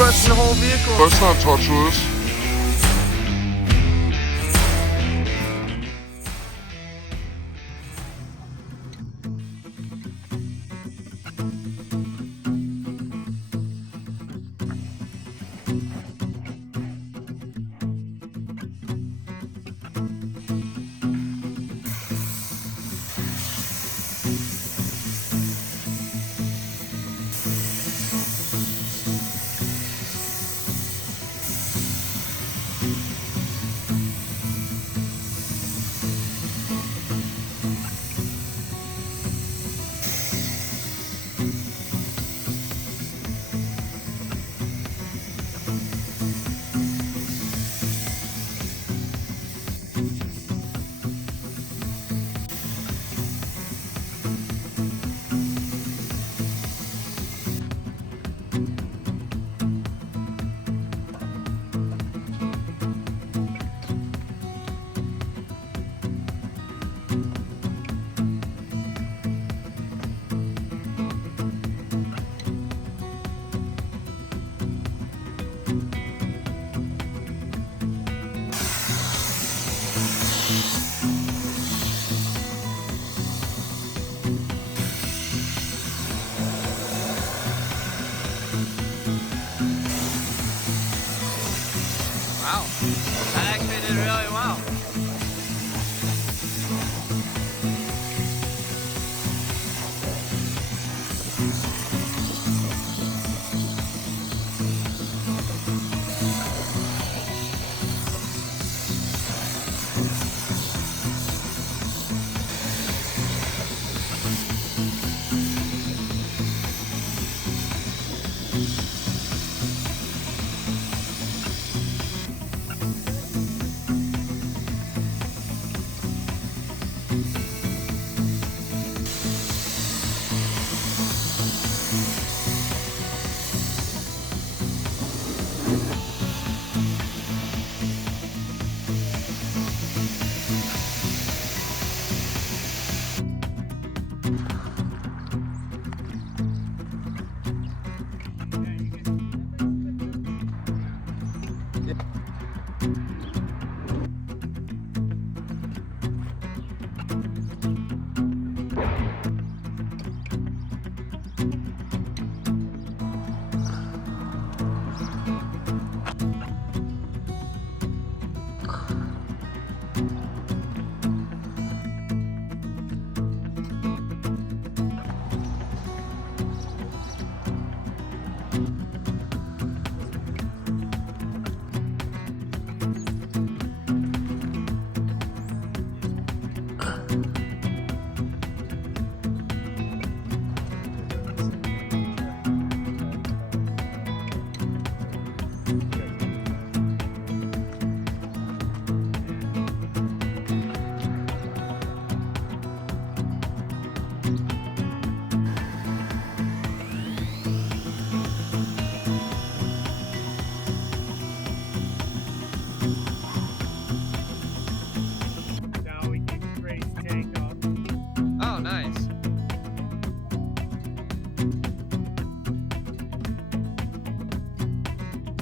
pressing the whole vehicle. That's not touchless. Wow, that actually did really well.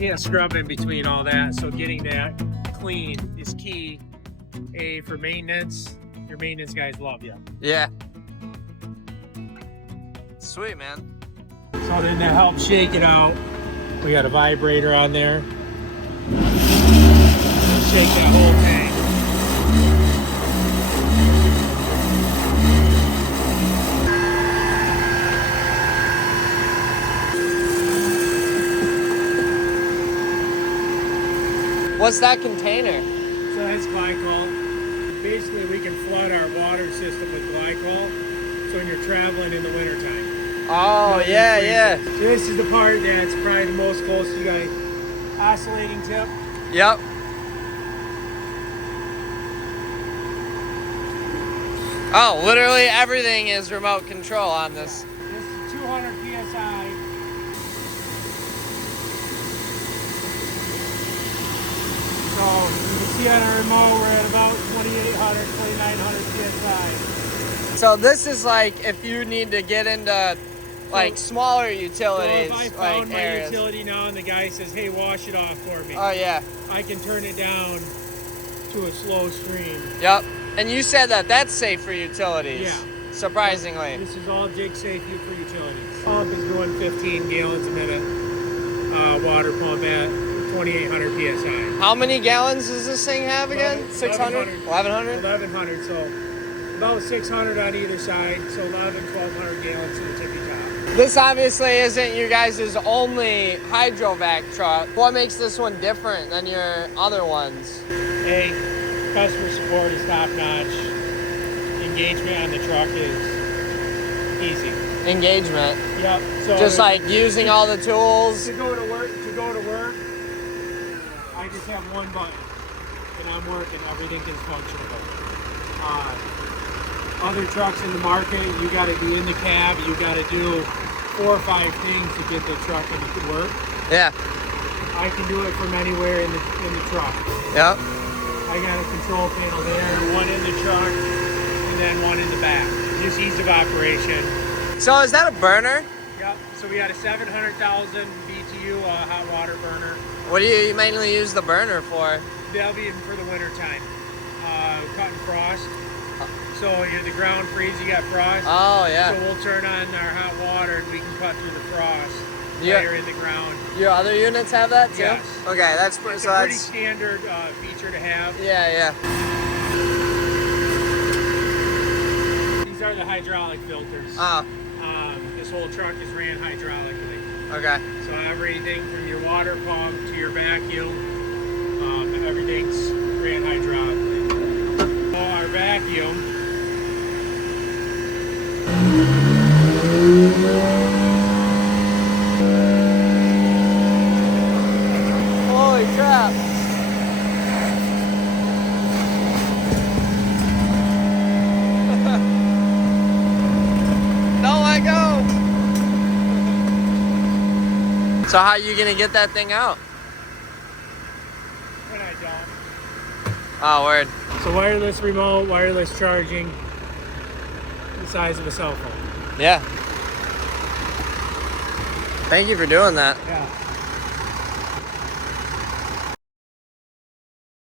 Yeah, scrub in between all that, so getting that clean is key. A, for maintenance, your maintenance guys love you. Yeah. Sweet, man. So then to help shake it out, we got a vibrator on there. Shake that whole tank. What's that container? So that's glycol. Basically, we can flood our water system with glycol, so when you're traveling in the wintertime. Oh, yeah, yeah. So this is the part that's probably the most close to you guys. Oscillating tip. Yep. Oh, literally everything is remote control on this. This is 200 PSI. So you can see on our remote, we're at about 2,800, 2,900 PSI. So this is like if you need to get into like smaller So utilities, if I like found my areas. utility now and the guy says, hey, wash it off for me, Oh yeah. I can turn it down to a slow stream. Yep. And you said that that's safe for utilities. Yeah. Surprisingly. This is all jig safe for utilities. Pump is doing 15 gallons a minute. Water pump at 2,800 psi. How many gallons does this thing have again? 600? 1,100? 1,100, so about 600 on either side, so 1,200 gallons to the tippy top. This obviously isn't your guys' only Hydrovac truck. What makes this one different than your other ones? Hey, customer support is top notch. Engagement on the truck is easy. Engagement. Yep. So Just like using all the tools. to go to work, I just have one button, and I'm working. Everything is functional. Other trucks in the market, you got to be in the cab. You got to do 4 or 5 things to get the truck into work. Yeah. I can do it from anywhere in the truck. Yep. I got a control panel there, one in the truck, and then one in the back. Just ease of operation. So is that a burner? Yep. So we got a 700,000 BTU hot water burner. What do you mainly use the burner for? That'll be for the winter time. Cutting frost. So the ground freeze, you got frost. Oh yeah. So we'll turn on our hot water and we can cut through the frost Yeah. later in the ground. Your other units have that too? Yes. Okay, that's It's so a pretty that's standard feature to have. yeah. These are the hydraulic filters. Oh, This whole truck is ran hydraulically. okay. So everything from your water pump to your vacuum, everything's ran hydraulically. So our vacuum. Holy crap. Don't let go. So how are you gonna get that thing out? When I don't. Oh, word. So wireless remote, wireless charging, the size of a cell phone. Yeah. Thank you for doing that. Yeah.